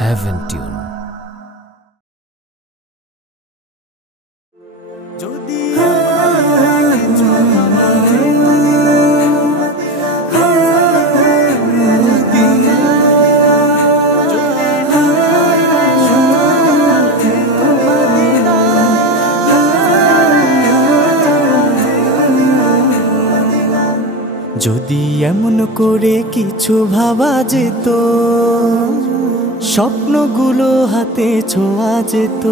Heaven Tune. যদি এমন করে কিছু ভাবা যেত, স্বপ্নগুলো হাতে ছোঁয়া যেত,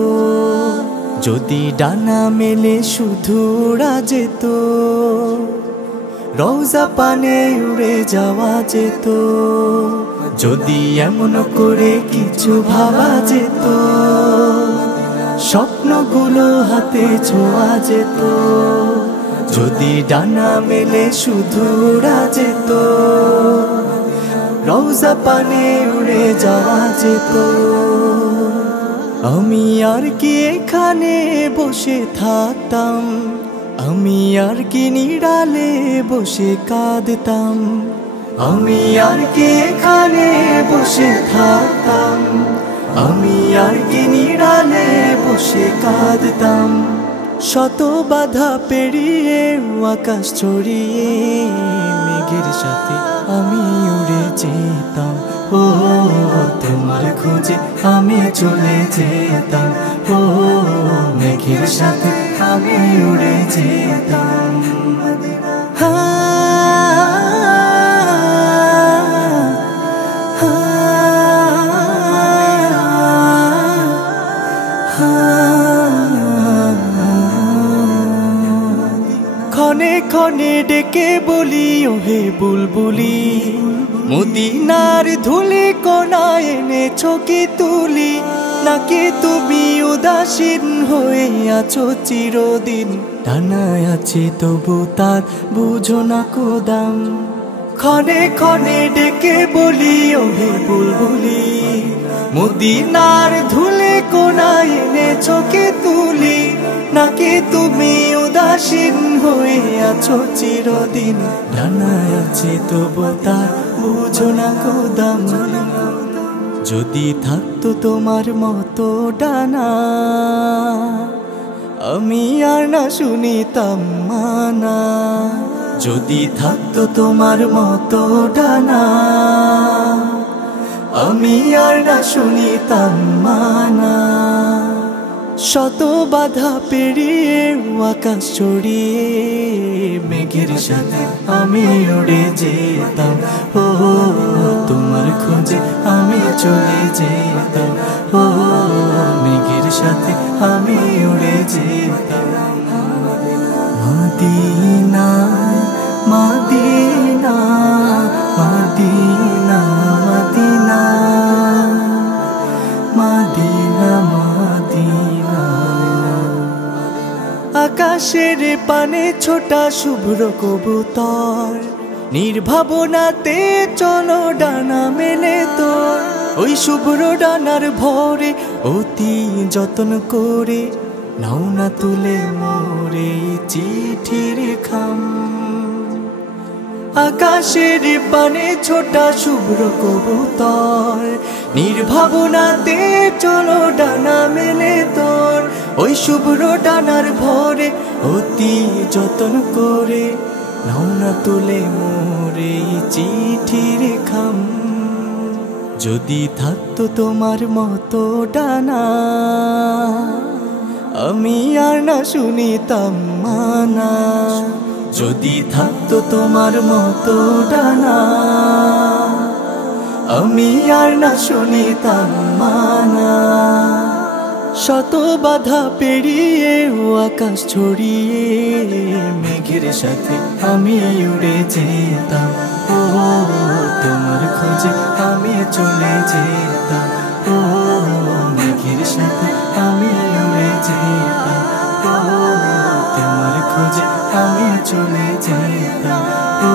যদি ডানা মেলে শুধু উড়া যেত, রওজা পানে উড়ে যাওয়া যেত। যদি এমন করে কিছু ভাবা যেত, স্বপ্নগুলো হাতে ছোঁয়া যেত, যদি ডানা মেলে শুধু উড়া যেত, রওজা পানে উড়ে যাওয়া যেত। আমি আর কি এখানে বসে থাকতাম, আমি আর কি নিড়ালে বসে কাঁদতাম, আমি আর কি এখানে বসে থাকতাম, আমি আর কি নিড়ালে বসে কাঁদতাম। শত বাধা পেরিয়ে আকাশ ছড়িয়ে মেঘের সাথে আমি উড়ে যেতাম। ও তোমার খোঁজে আমি চলে যেতাম, ও মেঘের সাথে আমি উড়ে যেতাম। ক্ষণে ক্ষণে ডেকে বলি ওহে বুলবুলি, মদিনার ধুলি কোনা এনেছো কি তুলি, নাকি তুমি উদাসীন হয়ে আছো চিরদিন, ডানায় আছে তবু তার বুঝো না কোদাম। ক্ষণে ক্ষণে ডেকে বলি ওহে বুলবুলি, মদিনার ধুলি কোনা এনেছো কি তুলি, নাকি তুমি উদাসীন হয়ে আছো চিরদিন, ডানায় আছে তবু তার বুঝো না কোদাম। যদি থাকতো তোমার মতো ডানা, আমি আর না শুনিতাম মানা। যদি থাকতো তোমার মতো ডানা, আমি আর না শুনিতাম মানা। শত বাধা পেরিয়ে আকাশ ছড়িয়ে মেঘের সাথে আমি উড়ে যেতাম। ও তোমার খোঁজে আমি চলে যেতাম, ও মেঘের সাথে আমি উড়ে যেতাম। Medina Medina Medina Medina Medina Medina. আকাশের পানে ছোটা শুভ্র কবুতর, নির্ভাবনাতে চলো ডানা মেলে তোর। ওই শুভ্র ডানার ভরে অতি যত্ন করে নাও না তুলে মোরে চিঠির খাম। আকাশের পানে ছোটা শুভ্র কবুতর, নির্ভাবনাতে চলো ডানা মেলে তোর। ওই শুভ্র ডানার ভরে অতি যত্ন করে নাও না তুলে মোরে চিঠির খাম। যদি থাকতো তোমার মতো ডানা, আমি আর না শুনিতাম মানা। যদি থাকতো তোমার মতো ডানা, আমি আর না শুনিতাম মানা। শত বাধা পেরিয়ে আকাশ ছড়িয়ে মেঘের সাথে আমি উড়ে যেতাম। ও তোমার খোঁজে আমি চলে যেতাম, ও মেঘের সাথে আমি উড়ে যেতাম, ও তোমার খোঁজে আমি চলে যেতাম। ও